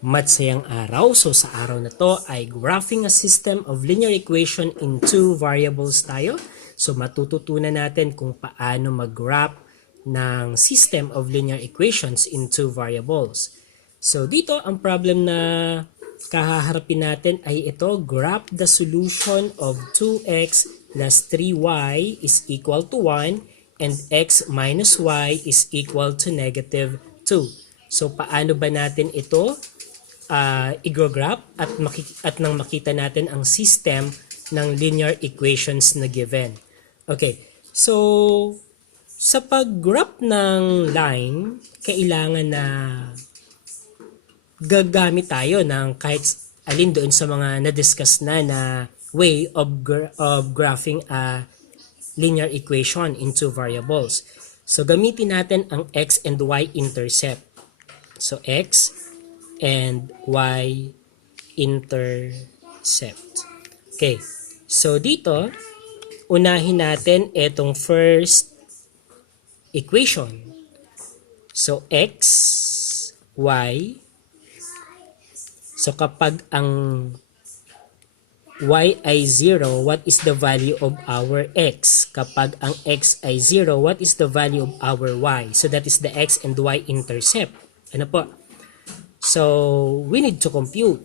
Matsayang araw. So sa araw na to ay graphing a system of linear equation in two variables tayo. So matututunan natin kung paano mag-graph ng system of linear equations in two variables. So dito ang problem na kahaharapin natin ay ito, graph the solution of 2x plus 3y is equal to 1 and x minus y is equal to negative 2. So paano ba natin ito i-graph at nang makita natin ang system ng linear equations na given. Okay, so sa pag-graph ng line, kailangan na gagamit tayo ng kahit alin doon sa mga na-discuss na way of graphing a linear equation in two variables. So gamitin natin ang x and y intercept. So x and y intercept. Okay, so dito, unahin natin itong first equation. So x, y. So kapag ang y ay 0, what is the value of our x? Kapag ang x ay 0, what is the value of our y? So that is the x and y intercept. Ano po? So, we need to compute.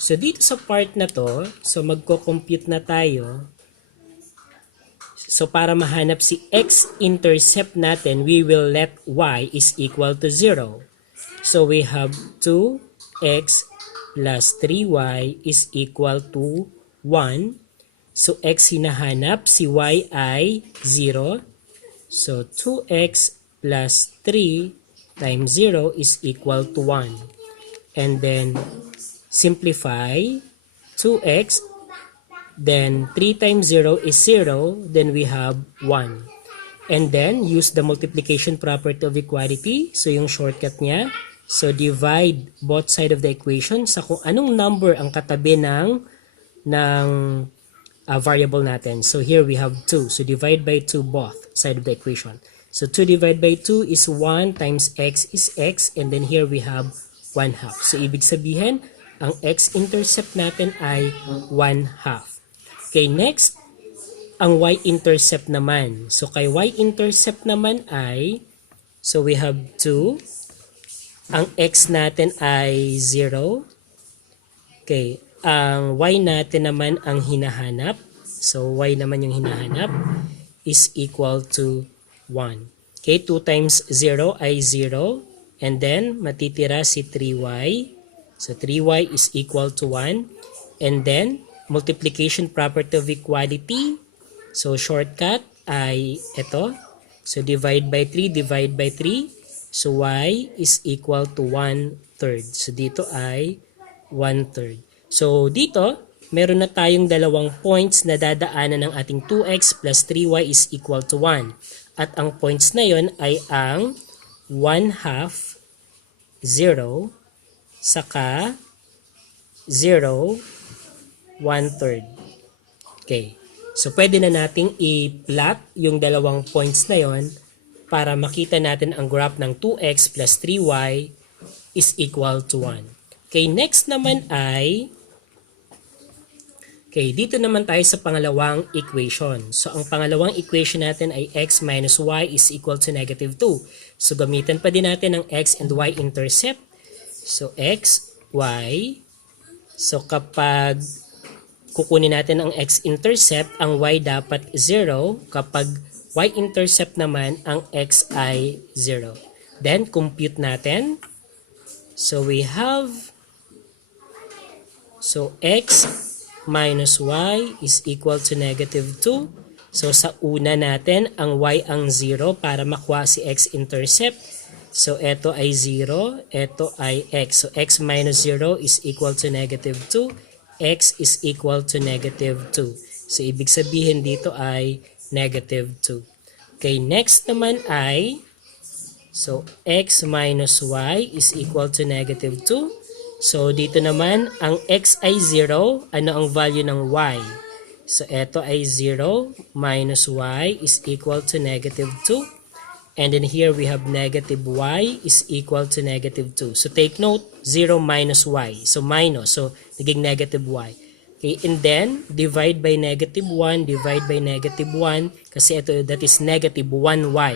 So, dito sa part na to, so magko-compute na tayo. So, para mahanap si x-intercept natin, we will let y is equal to 0. So, we have 2x plus 3y is equal to 1. So, x hinahanap, si y ay 0. So, 2x plus 3 times 0 is equal to 1. And then simplify 2x, then 3 times 0 is 0, then we have 1. And then use the multiplication property of equality. So yung shortcut niya, so divide both side of the equation sa kung anong number ang katabi ng variable natin. So here we have 2. So divide by 2 both side of the equation. So 2 divided by 2 is 1 times x is x, and then here we have 1/2. So ibig sabihin, ang x-intercept natin ay 1/2. Okay, next, ang y-intercept naman. So kay y-intercept naman ay, so we have 2. Ang x natin ay 0. Okay, ang y natin naman ang hinahanap. So y naman yung hinahanap is equal to 1. Okay, 2 times 0 ay 0. And then, matitira si 3y. So, 3y is equal to 1. And then, multiplication property of equality. So, shortcut ay ito. So, divide by 3, divide by 3. So, y is equal to 1/3. So, dito ay 1/3. So, dito, meron na tayong dalawang points na dadaanan ng ating 2x plus 3y is equal to 1. At ang points na yon ay ang 1/2, 0, saka 0, 1/3. Okay. So, pwede na nating i-plot yung dalawang points na yon para makita natin ang graph ng 2x plus 3y is equal to 1. Okay, next naman ay, okay, dito naman tayo sa pangalawang equation. So, ang pangalawang equation natin ay x minus y is equal to negative 2. So, gamitan pa din natin ang x and y intercept. So, x, y. So, kapag kukunin natin ang x-intercept, ang y dapat 0. Kapag y-intercept naman, ang x ay 0. Then, compute natin. So, we have, so x minus y is equal to negative 2. So, sa una natin, ang y ang 0 para makuha si x-intercept. So, ito ay 0, ito ay x. So, x minus 0 is equal to negative 2. X is equal to negative 2. So, ibig sabihin dito ay negative 2. Okay, next naman ay, so, x minus y is equal to negative 2. So, dito naman, ang x ay 0. Ano ang value ng y? So, ito ay 0 minus y is equal to negative 2. And then here we have negative y is equal to negative 2. So take note, 0 minus y. So minus. So naging negative y. Okay, and then divide by negative 1, divide by negative 1 kasi ito that is negative 1y.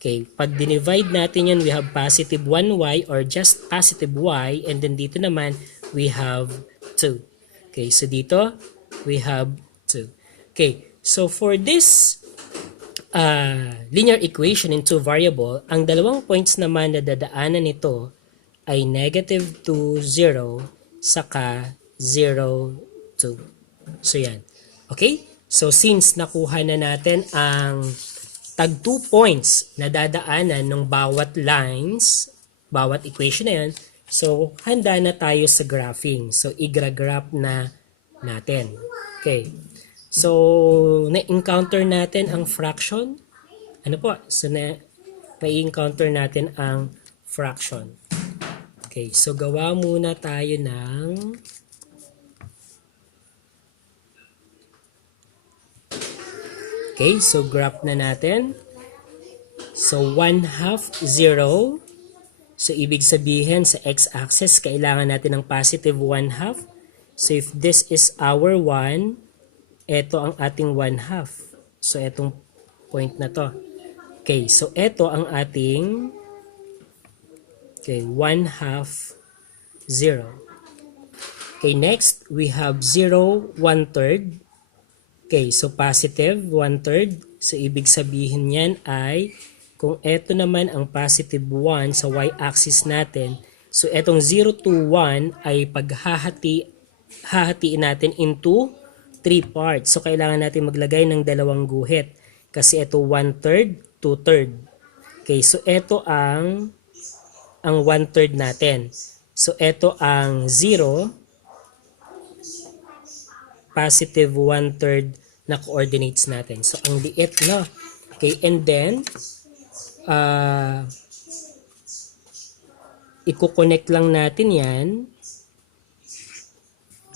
Okay, pag dinivide natin yun, we have positive 1y or just positive y, and then dito naman we have 2. Okay, so dito we have 2. Okay, so for this linear equation in two variable, ang dalawang points naman na dadaanan nito ay negative 2, 0, saka 0, 2. So yan. Okay? So since nakuha na natin ang tag 2 points na dadaanan ng bawat lines, bawat equation na yan, so handa na tayo sa graphing. So igra-graph na natin. Okay. So, na-encounter natin ang fraction. Ano po? So, na-encounter natin ang fraction. Okay, so gawa muna tayo ng okay, so graph na natin. So, 1/2, 0. So, ibig sabihin sa x-axis, kailangan natin ng positive 1/2. So, if this is our 1, ito ang ating 1/2. So, etong point na to. Okay, so ito ang ating 1/2, 0. Okay, next, we have 0, 1/3. Okay, so positive 1/3. So, ibig sabihin yan ay, kung ito naman ang positive 1 sa y-axis natin, so etong 0 to 1 ay hahatiin natin into 3 parts. So, kailangan natin maglagay ng dalawang guhit. Kasi ito 1/3, 2/3. Okay, so ito ang 1/3 natin. So, ito ang 0, positive 1/3 na coordinates natin. So, ang liit, no? Okay, and then, i-connect lang natin yan.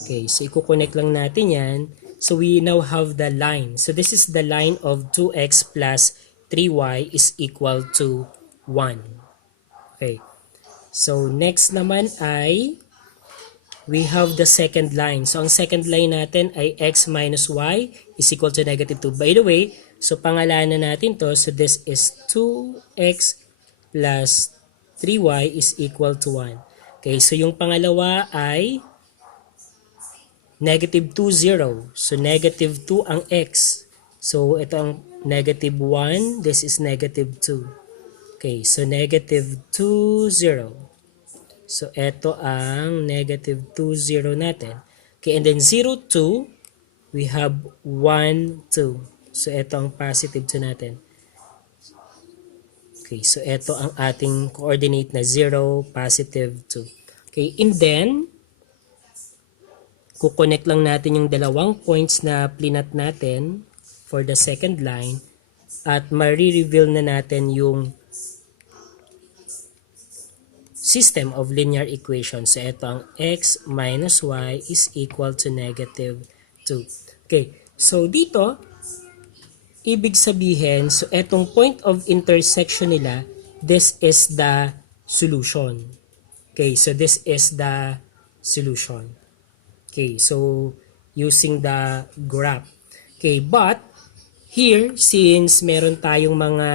Okay, so i-connect lang natin yan. So we now have the line. So this is the line of 2x plus 3y is equal to 1. Okay. So next naman ay we have the second line. So ang second line natin ay x minus y is equal to negative 2. By the way, so pangalanan natin to. So this is 2x plus 3y is equal to 1. Okay, so yung pangalawa ay negative 2, 0. So, negative 2 ang x. So, ito ang negative 1. This is negative 2. Okay, so negative 2, 0. So, ito ang negative 2, 0 natin. Okay, and then 0, 2, we have 1, 2. So, ito ang positive 2 natin. Okay, so ito ang ating coordinate na 0, positive 2. Okay, and then, kukonect lang natin yung dalawang points na plinat natin for the second line at ma-reveal na natin yung system of linear equations. So, ito ang x minus y is equal to negative 2. Okay, so dito, ibig sabihin, so etong point of intersection nila, this is the solution. Okay, so this is the solution. Okay, so using the graph. Okay, but here, since meron tayong mga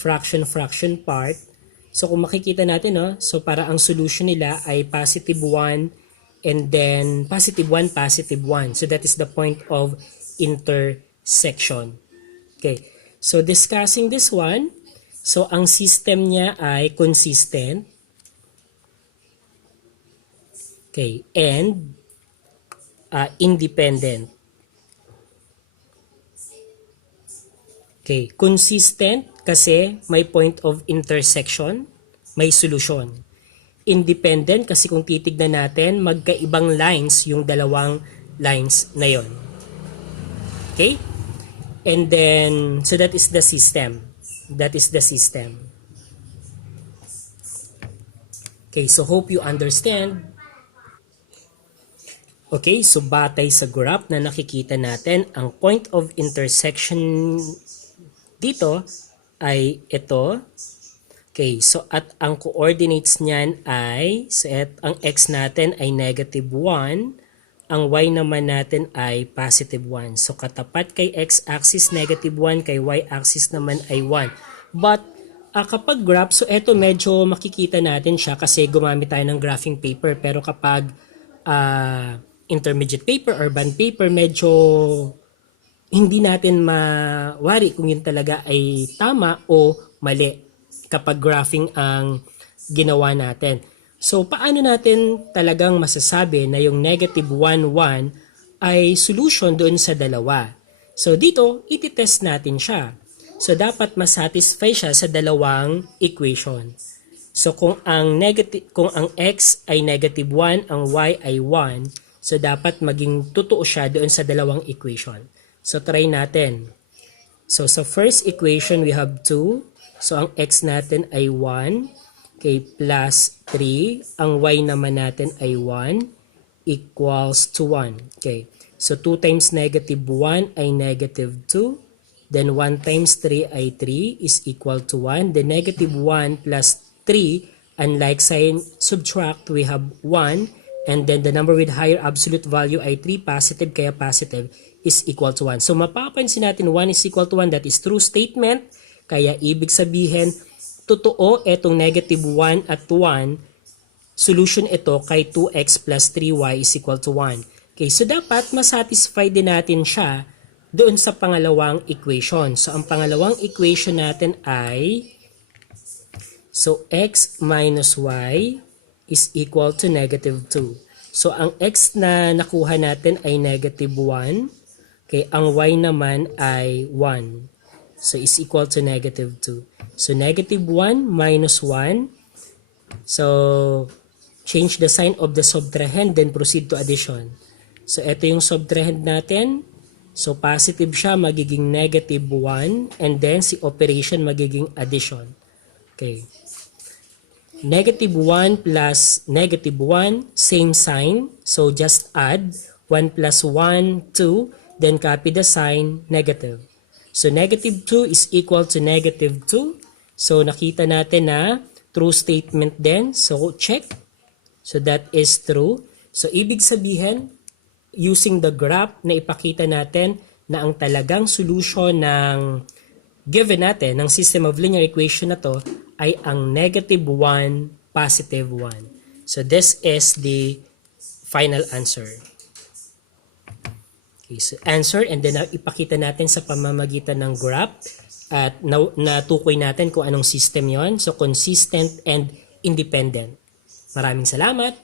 fraction part, so kung makikita natin, no, so para ang solution nila ay positive 1 and then positive 1, positive 1. So that is the point of intersection. Okay, so discussing this one, so ang system niya ay consistent. Okay, and independent. Okay, consistent kasi may point of intersection, may solution. Independent kasi kung titignan natin, magkaibang lines yung dalawang lines na yon. Okay? And then, so that is the system. That is the system. Okay, so hope you understand. Okay, so batay sa graph na nakikita natin, ang point of intersection dito ay ito. Okay, so at ang coordinates niyan ay, so ang x natin ay negative 1, ang y naman natin ay positive 1. So katapat kay x-axis negative 1, kay y-axis naman ay 1. But kapag graph, so eto medyo makikita natin siya kasi gumamit tayo ng graphing paper. Pero kapag intermediate paper or band paper, medyo hindi natin mawari kung yun talaga ay tama o mali kapag graphing ang ginawa natin. So, paano natin talagang masasabi na yung negative 1, 1 ay solution doon sa dalawa? So, dito, ititest natin siya. So, dapat masatisfy siya sa dalawang equation. So, kung ang x ay negative 1, ang y ay 1, so dapat maging totoo siya doon sa dalawang equation. So, try natin. So, sa first equation, we have 2. So, ang x natin ay 1, okay, plus 3. Ang y naman natin ay 1, equals to 1. Okay, so 2 times negative 1 ay negative 2. Then 1 times 3 ay 3 is equal to 1. Then negative 1 plus 3, unlike sign subtract, we have 1. And then the number with higher absolute value ay 3, positive, kaya positive is equal to 1. So, mapapansin natin 1 is equal to 1. That is true statement. Kaya ibig sabihin, totoo itong negative 1 at 1, solution ito kay 2x plus 3y is equal to 1. Okay, so dapat masatisfy din natin siya doon sa pangalawang equation. So ang pangalawang equation natin ay, so x minus y is equal to negative 2. So ang x na nakuha natin ay negative 1. Okay, ang y naman ay 1. So, is equal to negative 2. So, negative 1 minus 1. So, change the sign of the subtrahend, then proceed to addition. So, ito yung subtrahend natin. So, positive siya, magiging negative 1. And then, si operation magiging addition. Okay. Negative 1 plus negative 1, same sign. So, just add. 1 plus 1, 2. Then, copy the sign, negative. So, negative 2 is equal to negative 2. So, nakita natin na true statement din. So, check. So, that is true. So, ibig sabihin, using the graph na ipakita natin na ang talagang solution ng given natin, ng system of linear equation na to, ay ang negative 1, positive 1. So, this is the final answer. Okay, so answer, and then ipakita natin sa pamamagitan ng graph at natukoy natin kung anong system yon. So consistent and independent. Maraming salamat!